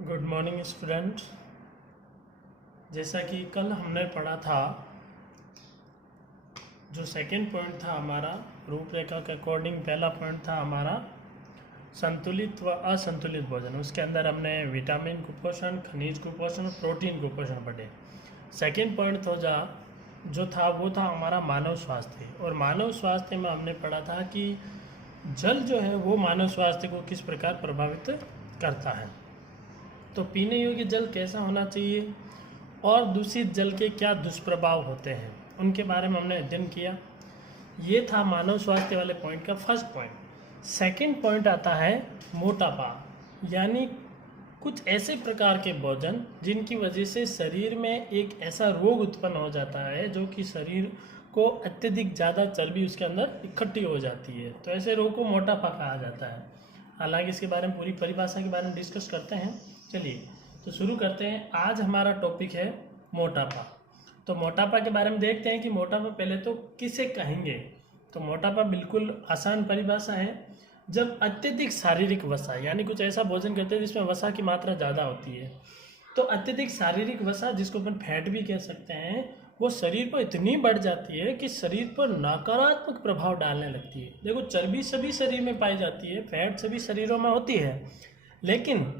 Good morning student. जैसा कि कल हमने पढ़ा था, जो सेकंड पॉइंट था हमारा रूपरेखा के अकॉर्डिंग, पहला पॉइंट था हमारा संतुलित व असंतुलित भोजन। उसके अंदर हमने विटामिन कुपोषण, खनिज कुपोषण और प्रोटीन कुपोषण पढ़े। सेकंड पॉइंट जो था वो था हमारा मानव स्वास्थ्य। और मानव स्वास्थ्य में हमने पढ़ा था कि जल जो है वो मानव स्वास्थ्य को किस प्रकार प्रभावित करता है। तो पीने योग्य जल कैसा होना चाहिए और दूषित जल के क्या दुष्प्रभाव होते हैं, उनके बारे में हमने अध्ययन किया। ये था मानव स्वास्थ्य वाले पॉइंट का फर्स्ट पॉइंट। सेकंड पॉइंट आता है मोटापा, यानी कुछ ऐसे प्रकार के भोजन जिनकी वजह से शरीर में एक ऐसा रोग उत्पन्न हो जाता है जो कि शरीर को अत्यधिक ज़्यादा चर्बी उसके अंदर इकट्ठी हो जाती है। तो ऐसे रोग को मोटापा कहा जाता है। हालांकि इसके बारे में पूरी परिभाषा के बारे में डिस्कस करते हैं। चलिए तो शुरू करते हैं। आज हमारा टॉपिक है मोटापा। तो मोटापा के बारे में देखते हैं कि मोटापा पहले तो किसे कहेंगे। तो मोटापा बिल्कुल आसान परिभाषा है, जब अत्यधिक शारीरिक वसा, यानी कुछ ऐसा भोजन करते हैं जिसमें वसा की मात्रा ज़्यादा होती है। तो अत्यधिक शारीरिक वसा, जिसको अपन फैट भी कह सकते हैं, वो शरीर पर इतनी बढ़ जाती है कि शरीर पर नकारात्मक प्रभाव डालने लगती है। देखो, चर्बी सभी शरीर में पाई जाती है, फैट सभी शरीरों में होती है, लेकिन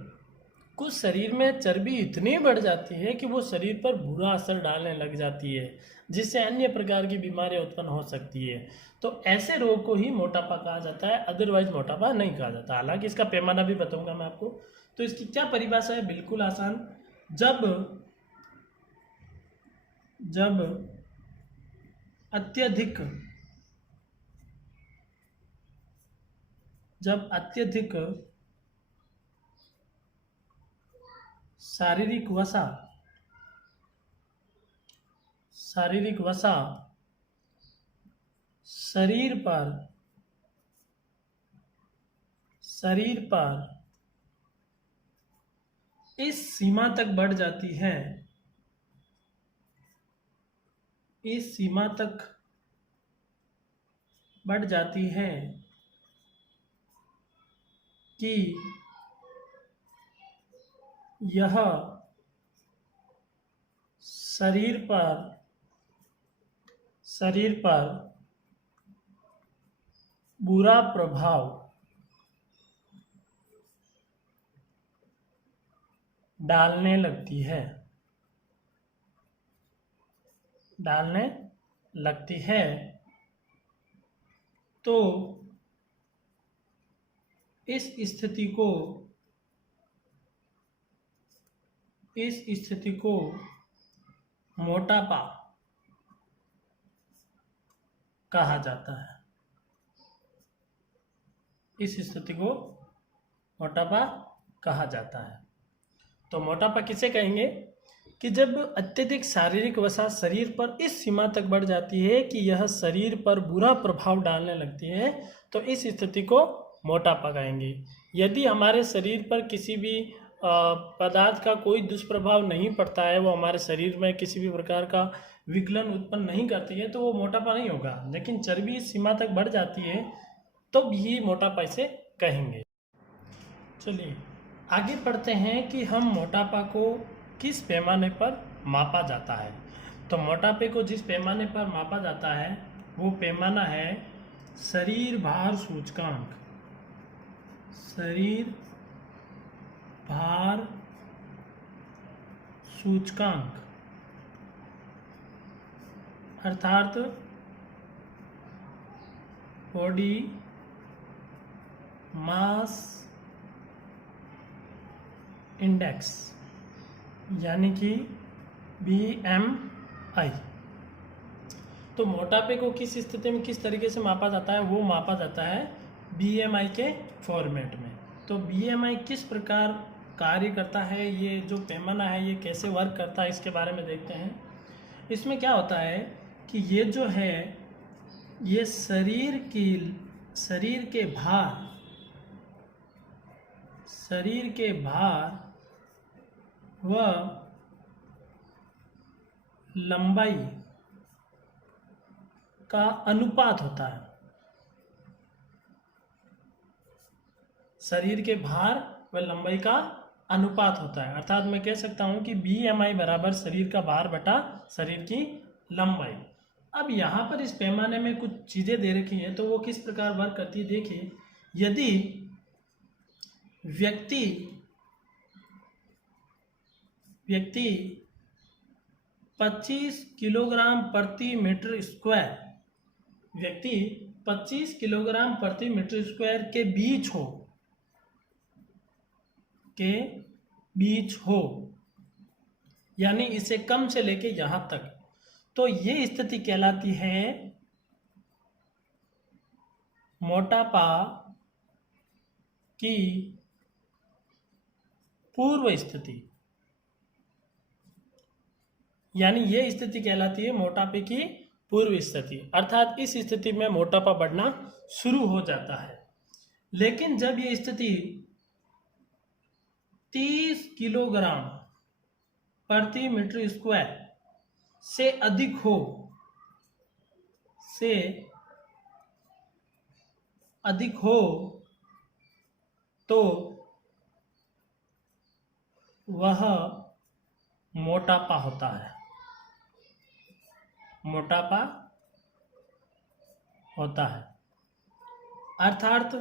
कुछ शरीर में चर्बी इतनी बढ़ जाती है कि वो शरीर पर बुरा असर डालने लग जाती है, जिससे अन्य प्रकार की बीमारियां उत्पन्न हो सकती है। तो ऐसे रोग को ही मोटापा कहा जाता है, अदरवाइज मोटापा नहीं कहा जाता। हालांकि इसका पैमाना भी बताऊंगा मैं आपको। तो इसकी क्या परिभाषा है, बिल्कुल आसान। जब जब अत्यधिक शारीरिक वसा शरीर पर इस सीमा तक बढ़ जाती है, इस सीमा तक बढ़ जाती है कि यह शरीर पर बुरा प्रभाव डालने लगती है। तो इस स्थिति को मोटापा कहा जाता है। इस स्थिति को मोटापा कहा जाता है। तो मोटापा किसे कहेंगे कि जब अत्यधिक शारीरिक वसा शरीर पर इस सीमा तक बढ़ जाती है कि यह शरीर पर बुरा प्रभाव डालने लगती है, तो इस स्थिति को मोटापा कहेंगे। यदि हमारे शरीर पर किसी भी पदार्थ का कोई दुष्प्रभाव नहीं पड़ता है, वो हमारे शरीर में किसी भी प्रकार का विकलन उत्पन्न नहीं करती है, तो वो मोटापा नहीं होगा। लेकिन चर्बी इस सीमा तक बढ़ जाती है तो भी मोटापा इसे कहेंगे। चलिए आगे पढ़ते हैं कि हम मोटापा को किस पैमाने पर मापा जाता है। तो मोटापे को जिस पैमाने पर मापा जाता है वो पैमाना है शरीर भार सूचकांक। शरीर भार सूचकांक अर्थात बॉडी मास इंडेक्स, यानी कि BMI। तो मोटापे को किस स्थिति में किस तरीके से मापा जाता है, वो मापा जाता है BMI के फॉर्मेट में। तो BMI किस प्रकार कार्य करता है, ये जो पैमाना है ये कैसे वर्क करता है, इसके बारे में देखते हैं। इसमें क्या होता है कि ये जो है ये शरीर के भार व लंबाई का अनुपात होता है। शरीर के भार व लंबाई का अनुपात होता है। अर्थात मैं कह सकता हूं कि BMI बराबर शरीर का भार बटा शरीर की लंबाई। अब यहाँ पर इस पैमाने में कुछ चीज़ें दे रखी हैं, तो वो किस प्रकार वर्क करती है देखिए। यदि व्यक्ति 25 किलोग्राम प्रति मीटर स्क्वायर, व्यक्ति 25 किलोग्राम प्रति मीटर स्क्वायर के बीच हो, यानी इससे कम से लेके यहां तक, तो ये स्थिति कहलाती है मोटापा की पूर्व स्थिति। यानी ये स्थिति कहलाती है मोटापे की पूर्व स्थिति, अर्थात इस स्थिति में मोटापा बढ़ना शुरू हो जाता है। लेकिन जब ये स्थिति 30 किलोग्राम प्रति मीटर स्क्वायर से अधिक हो तो वह मोटापा होता है। मोटापा होता है अर्थात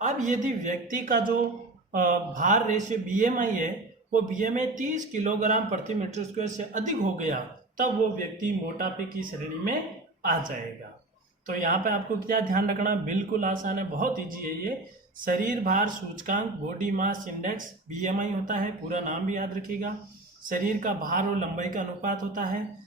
अब यदि व्यक्ति का जो भार रेशियो BMI है, वो BMI 30 किलोग्राम प्रति मीटर स्क्वायर से अधिक हो गया, तब वो व्यक्ति मोटापे की श्रेणी में आ जाएगा। तो यहाँ पे आपको क्या ध्यान रखना, बिल्कुल आसान है, बहुत इजी है ये। शरीर भार सूचकांक बॉडी मास इंडेक्स BMI होता है, पूरा नाम भी याद रखिएगा। शरीर का भार और लंबाई का अनुपात होता है।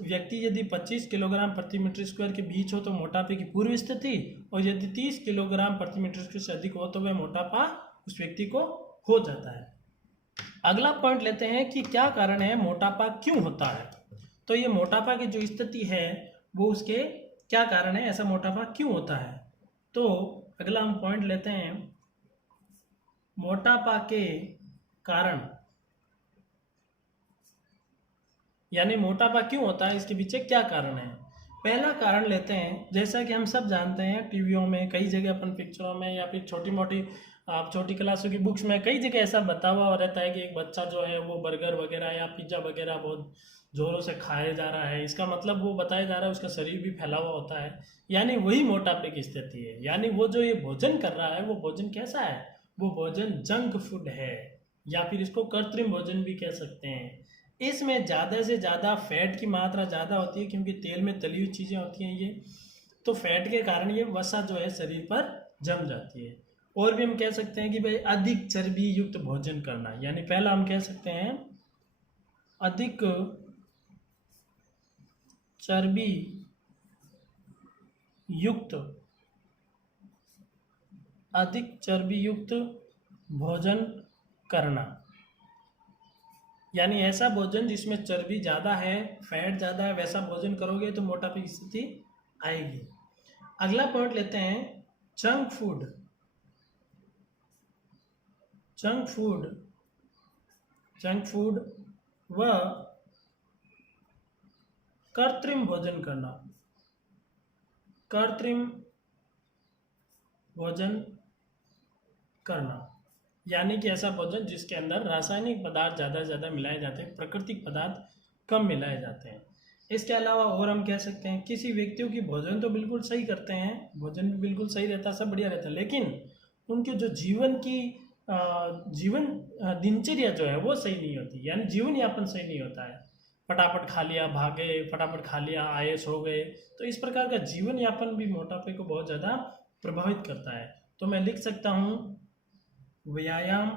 व्यक्ति यदि 25 किलोग्राम प्रति मीटर स्क्वायर के बीच हो तो मोटापे की पूर्व स्थिति, और यदि 30 किलोग्राम प्रति मीटर स्क्वायर से अधिक हो तो वह मोटापा उस व्यक्ति को हो जाता है। अगला पॉइंट लेते हैं कि क्या कारण है, मोटापा क्यों होता है। तो ये मोटापा की जो स्थिति है वो उसके क्या कारण है, ऐसा मोटापा क्यों होता है। तो अगला हम पॉइंट लेते हैं मोटापा के कारण, यानी मोटापा क्यों होता है, इसके पीछे क्या कारण है। पहला कारण लेते हैं, जैसा कि हम सब जानते हैं टीवियों में, कई जगह अपन पिक्चरों में, या फिर छोटी मोटी आप छोटी क्लासों की बुक्स में कई जगह ऐसा बताया हुआ रहता है कि एक बच्चा जो है वो बर्गर वगैरह या पिज्ज़ा वगैरह बहुत ज़ोरों से खाया जा रहा है। इसका मतलब वो बताया जा रहा है उसका शरीर भी फैला हुआ होता है, यानी वही मोटापे की स्थिति है। यानी वो जो ये भोजन कर रहा है वो भोजन कैसा है, वो भोजन जंक फूड है, या फिर इसको कृत्रिम भोजन भी कह सकते हैं। इसमें ज़्यादा से ज़्यादा फैट की मात्रा ज़्यादा होती है, क्योंकि तेल में तली हुई चीज़ें होती हैं ये, तो फैट के कारण ये वसा जो है शरीर पर जम जाती है। और भी हम कह सकते हैं कि भाई अधिक चर्बी युक्त भोजन करना, यानी पहला हम कह सकते हैं अधिक चर्बी युक्त भोजन करना, यानी ऐसा भोजन जिसमें चर्बी ज़्यादा है, फैट ज़्यादा है, वैसा भोजन करोगे तो मोटापे की स्थिति आएगी। अगला पॉइंट लेते हैं जंक फूड व कृत्रिम भोजन करना, यानी कि ऐसा भोजन जिसके अंदर रासायनिक पदार्थ ज़्यादा से ज़्यादा मिलाए जाते हैं, प्राकृतिक पदार्थ कम मिलाए जाते हैं। इसके अलावा और हम कह सकते हैं किसी व्यक्तियों की भोजन तो बिल्कुल सही करते हैं, भोजन भी बिल्कुल सही रहता है, सब बढ़िया रहता है, लेकिन उनके जो जीवन दिनचर्या जो है वो सही नहीं होती, यानी जीवन यापन सही नहीं होता है। फटाफट खा लिया भागे, फटाफट खा लिया आए सो गए, तो इस प्रकार का जीवन यापन भी मोटापे को बहुत ज़्यादा प्रभावित करता है। तो मैं लिख सकता हूँ व्यायाम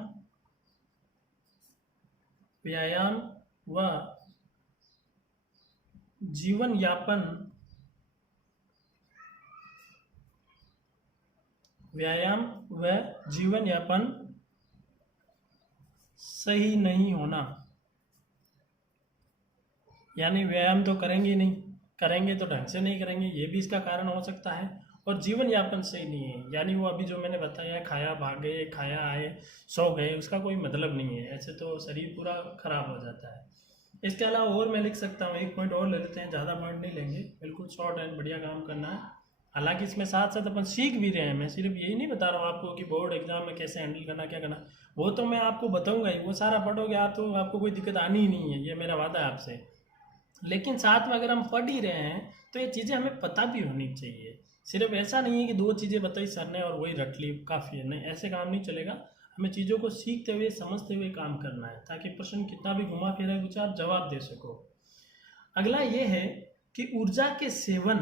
व जीवन यापन सही नहीं होना, यानी व्यायाम तो करेंगे नहीं, करेंगे तो ढंग से नहीं करेंगे, ये भी इसका कारण हो सकता है। और जीवन यापन सही नहीं है, यानी वो अभी जो मैंने बताया खाया भागे, खाया आए सो गए, उसका कोई मतलब नहीं है, ऐसे तो शरीर पूरा खराब हो जाता है। इसके अलावा और मैं लिख सकता हूँ, एक पॉइंट और ले लेते हैं, ज़्यादा पॉइंट नहीं लेंगे, बिल्कुल शॉर्ट एंड बढ़िया काम करना है। हालांकि इसमें साथ साथ अपन सीख भी रहे हैं, मैं सिर्फ यही नहीं बता रहा हूँ आपको कि बोर्ड एग्जाम में कैसे हैंडल करना, क्या करना, वो तो मैं आपको बताऊंगा ही, वो सारा पढ़ोगे आप तो आपको कोई दिक्कत आनी ही नहीं है, ये मेरा वादा है आपसे। लेकिन साथ में अगर हम पढ़ ही रहे हैं तो ये चीज़ें हमें पता भी होनी चाहिए। सिर्फ ऐसा नहीं है कि 2 चीज़ें बताई सर ने और वही रट ली काफ़ी है, नहीं, ऐसे काम नहीं चलेगा। हमें चीज़ों को सीखते हुए समझते हुए काम करना है, ताकि प्रश्न कितना भी घुमा फिरा कुछ आप जवाब दे सको। अगला ये है कि ऊर्जा के सेवन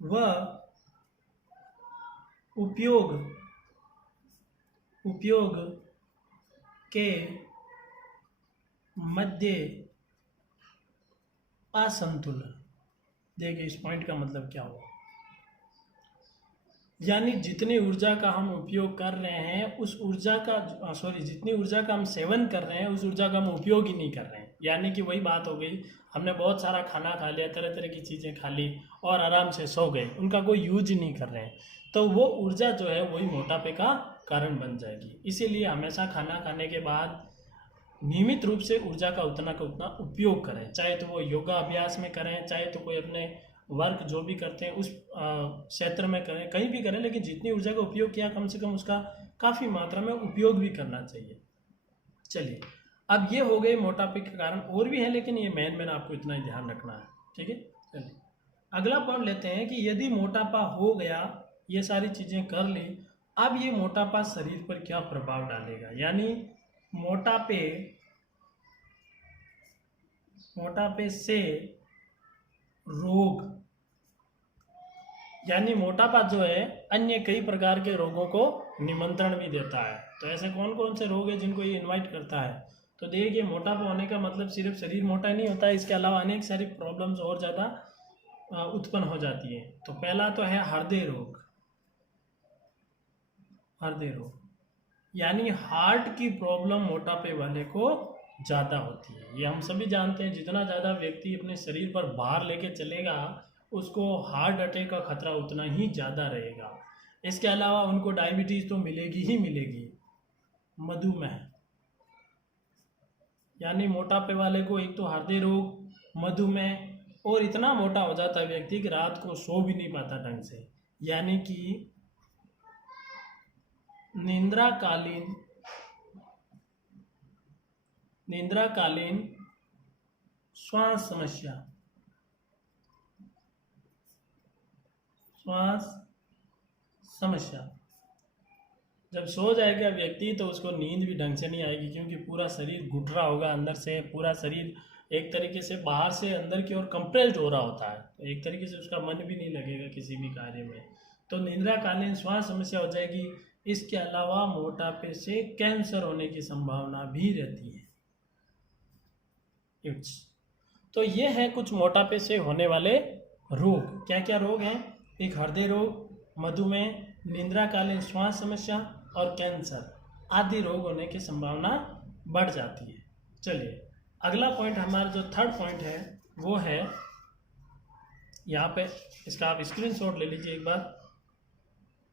व उपयोग के मध्य असंतुलन। देखिए इस पॉइंट का मतलब क्या हुआ, यानी जितनी ऊर्जा का हम उपयोग कर रहे हैं उस ऊर्जा का जितनी ऊर्जा का हम सेवन कर रहे हैं उस ऊर्जा का हम उपयोग ही नहीं कर रहे हैं। यानी कि वही बात हो गई, हमने बहुत सारा खाना खा लिया, तरह तरह की चीज़ें खा ली और आराम से सो गए, उनका कोई यूज ही नहीं कर रहे हैं, तो वो ऊर्जा जो है वही मोटापे का कारण बन जाएगी। इसीलिए हमेशा खाना खाने के बाद नियमित रूप से ऊर्जा का उतना उपयोग करें, चाहे तो वो योगा अभ्यास में करें, चाहे तो कोई अपने वर्क जो भी करते हैं उस क्षेत्र में करें, कहीं भी करें, लेकिन जितनी ऊर्जा का उपयोग किया कम से कम उसका काफ़ी मात्रा में उपयोग भी करना चाहिए। चलिए अब ये हो गए मोटापे के कारण, और भी है लेकिन ये मेन आपको इतना ही ध्यान रखना है, ठीक है। चलिए अगला पॉइंट लेते हैं कि यदि मोटापा हो गया, ये सारी चीज़ें कर ली, अब ये मोटापा शरीर पर क्या प्रभाव डालेगा। यानी मोटापे से रोग, यानी मोटापा जो है अन्य कई प्रकार के रोगों को निमंत्रण भी देता है। तो ऐसे कौन कौन से रोग है जिनको ये इनवाइट करता है। तो देखिए मोटापा होने का मतलब सिर्फ शरीर मोटा नहीं होता है, इसके अलावा अनेक सारी प्रॉब्लम्स और ज़्यादा उत्पन्न हो जाती है। तो पहला तो है हृदय रोग, यानी हार्ट की प्रॉब्लम मोटापे वाले को ज़्यादा होती है। ये हम सभी जानते हैं, जितना ज़्यादा व्यक्ति अपने शरीर पर भार लेके चलेगा उसको हार्ट अटैक का खतरा उतना ही ज़्यादा रहेगा। इसके अलावा उनको डायबिटीज़ तो मिलेगी ही मिलेगी। मधुमेह, यानी मोटापे वाले को एक तो हृदय रोग, मधुमेह, और इतना मोटा हो जाता है व्यक्ति कि रात को सो भी नहीं पाता ढंग से, यानी कि निद्राकालीन श्वास समस्या। जब सो जाएगा व्यक्ति तो उसको नींद भी ढंग से नहीं आएगी, क्योंकि पूरा शरीर घुट रहा होगा अंदर से, पूरा शरीर एक तरीके से बाहर से अंदर की ओर कंप्रेस्ड हो रहा होता है, तो एक तरीके से उसका मन भी नहीं लगेगा किसी भी कार्य में। तो निद्राकालीन श्वास समस्या हो जाएगी। इसके अलावा मोटापे से कैंसर होने की संभावना भी रहती है। तो ये है कुछ मोटापे से होने वाले रोग। क्या क्या रोग हैं? एक हृदय रोग, मधुमेह, निद्राकालीन श्वास समस्या और कैंसर आदि रोग होने की संभावना बढ़ जाती है। चलिए अगला पॉइंट, हमारा जो थर्ड पॉइंट है वो है, यहाँ पे इसका आप स्क्रीनशॉट ले लीजिए एक बार,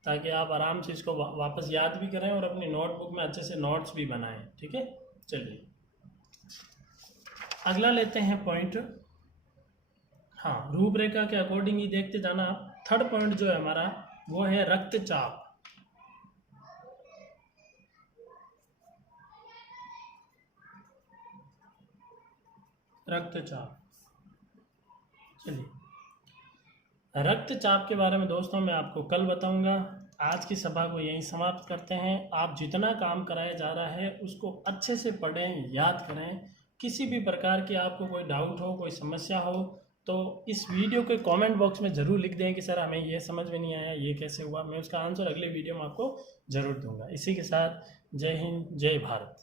ताकि आप आराम से इसको वापस याद भी करें और अपनी नोटबुक में अच्छे से नोट्स भी बनाएं, ठीक है। चलिए अगला लेते हैं पॉइंट, हाँ रूपरेखा के अकॉर्डिंग ही देखते जाना आप। थर्ड पॉइंट जो है हमारा वो है रक्तचाप। चलिए रक्तचाप के बारे में दोस्तों मैं आपको कल बताऊंगा। आज की सभा को यहीं समाप्त करते हैं। आप जितना काम कराया जा रहा है उसको अच्छे से पढ़ें, याद करें। किसी भी प्रकार की आपको कोई डाउट हो, कोई समस्या हो, तो इस वीडियो के कमेंट बॉक्स में ज़रूर लिख दें कि सर हमें ये समझ में नहीं आया, ये कैसे हुआ। मैं उसका आंसर अगले वीडियो में आपको ज़रूर दूंगा। इसी के साथ जय हिंद, जय भारत।